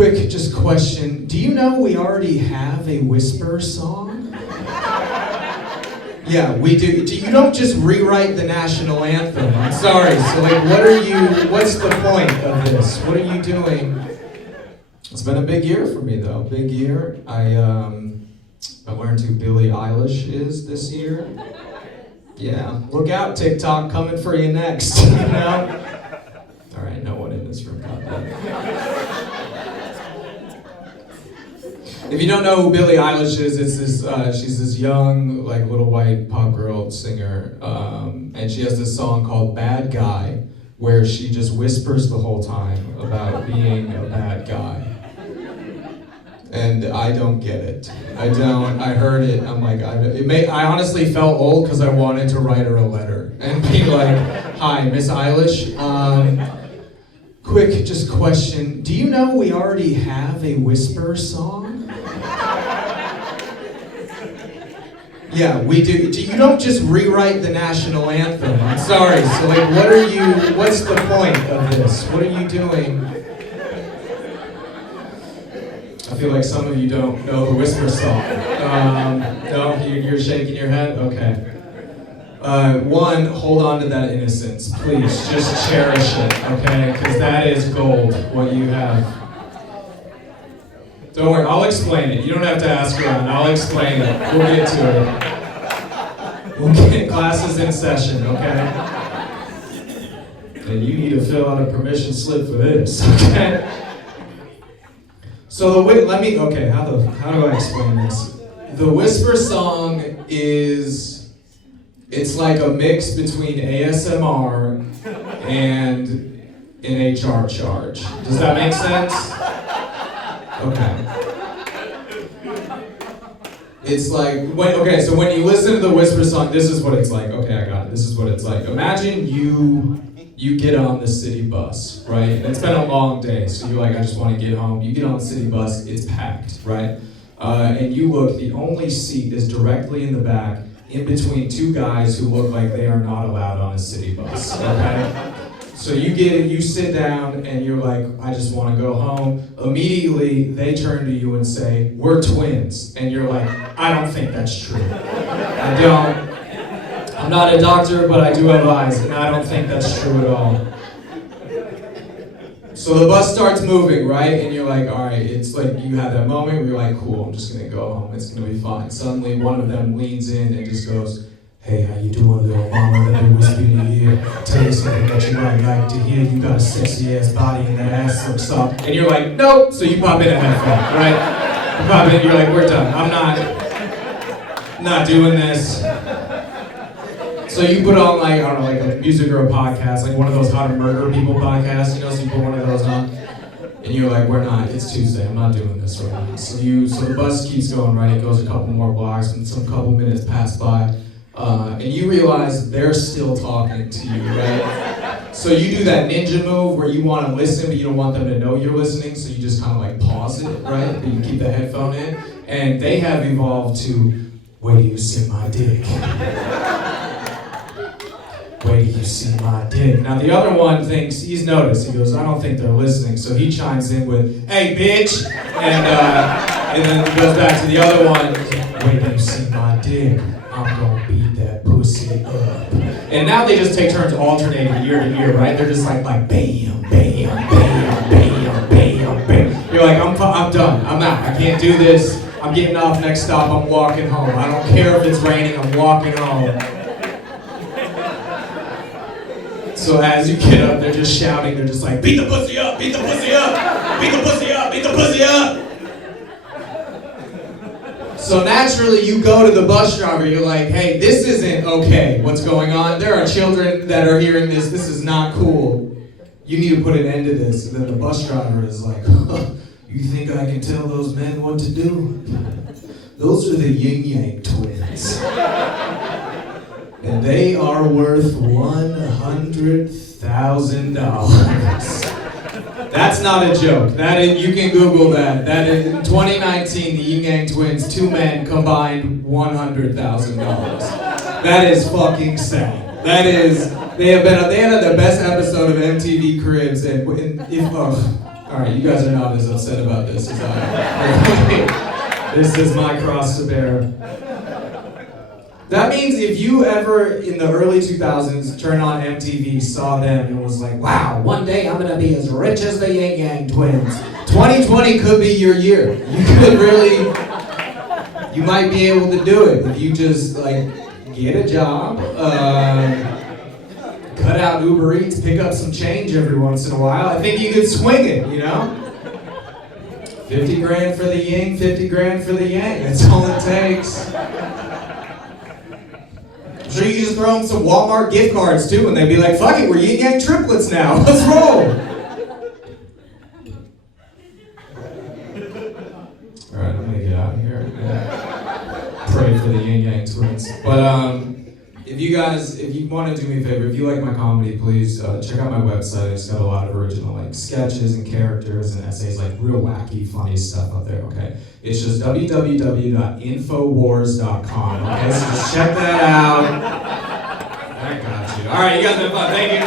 Quick, just question. Do you know we already have a Whisper song? Yeah, we do. You don't just rewrite the national anthem. I'm sorry. So, what's the point of this? What are you doing? It's been a big year for me, though. Big year. I learned who Billie Eilish is this year. Yeah, look out, TikTok, coming for you next. You know? All right, no one in this room got that. If you don't know who Billie Eilish is, she's this young, little white pop girl singer, and she has this song called "Bad Guy," where she just whispers the whole time about being a bad guy. And I don't get it. I heard it. I'm like, I honestly felt old because I wanted to write her a letter and be like, "Hi, Miss Eilish. Quick, just question. Do you know we already have a Whisper song?" Yeah, we do. You don't just rewrite the national anthem. I'm sorry. So, what's the point of this? What are you doing? I feel like some of you don't know the Whisper song. No, you're shaking your head? Okay. One, hold on to that innocence. Please, just cherish it, okay? Because that is gold, what you have. Don't worry, I'll explain it. You don't have to ask around. I'll explain it. We'll get to it. We'll get classes in session, okay? And you need to fill out a permission slip for this, okay? So how do I explain this? The Whisper song it's like a mix between ASMR and an HR charge. Does that make sense? Okay. It's like, so when you listen to the Whisper song, this is what it's like. Okay, I got it. This is what it's like. Imagine you get on the city bus, right? And it's been a long day, so you're like, I just want to get home. You get on the city bus, it's packed, right? And you look, the only seat is directly in the back, in between two guys who look like they are not allowed on a city bus, okay? So you sit down, and you're like, I just want to go home. Immediately, they turn to you and say, we're twins. And you're like, I don't think that's true. I'm not a doctor, but I do have eyes, and I don't think that's true at all. So the bus starts moving, right? And you're like, all right, it's like you have that moment where you're like, cool, I'm just gonna go home, it's gonna be fine. Suddenly one of them leans in and just goes, hey, how you doing, little mama? Let me whisper in your ear. Tell you something that you might like to hear. You got a sexy ass body and that ass looks soft. And you're like, nope. So you pop in a headphone, right? You pop in, you're like, we're done. I'm not doing this. So you put on I don't know, a music or a podcast, like one of those how to murder people podcasts, you know, so you put one of those on. And you're like, we're not, it's Tuesday, I'm not doing this right now. So the bus keeps going, right? It goes a couple more blocks and some couple minutes pass by. And you realize they're still talking to you, right? So you do that ninja move where you want to listen, but you don't want them to know you're listening, so you just kind of pause it, right? But you keep the headphone in. And they have evolved to, where do you see my dick? Where do you see my dick? Now the other one thinks, he's noticed, he goes, I don't think they're listening, so he chimes in with, hey bitch! And then he goes back to the other one, where do you see my dick? I'm gonna beat that pussy up. And now they just take turns alternating ear to ear, right? They're just like bam, bam, bam, bam, bam, bam. You're like, I'm done, I'm out, I can't do this. I'm getting off, next stop, I'm walking home. I don't care if it's raining, I'm walking home. So as you get up, they're just shouting, they're just like, beat the pussy up, beat the pussy up, beat the pussy up, beat the pussy up. So naturally, you go to the bus driver, you're like, hey, this isn't okay, what's going on? There are children that are hearing this is not cool. You need to put an end to this. And then the bus driver is like, you think I can tell those men what to do? Those are the Ying Yang Twins. And they are worth $100,000. That's not a joke. You can Google that. That is, in 2019, the Ying Yang Twins, two men combined $100,000. That is fucking sad. That is, they had the best episode of MTV Cribs, and All right, you guys are not as upset about this as I am. This is my cross to bear. That means if you ever, in the early 2000s, turned on MTV, saw them, and was like, wow, one day I'm gonna be as rich as the Ying Yang Twins. 2020 could be your year. You could really, you might be able to do it if you just, like, get a job, cut out Uber Eats, pick up some change every once in a while. I think you could swing it, you know? 50 grand for the Ying, 50 grand for the Yang. That's all it takes. I'm sure you can just throw them some Walmart gift cards too, and they'd be like, fuck it, we're Ying Yang triplets now. Let's roll. Alright, I'm gonna get out of here. Pray for the Ying Yang Twins. But if you want to do me a favor, if you like my comedy, please check out my website. It's got a lot of original like sketches and characters and essays, like real wacky, funny stuff up there, okay? It's just www.infowars.com, okay? So just check that out. I got you. All right, you guys have fun. Thank you.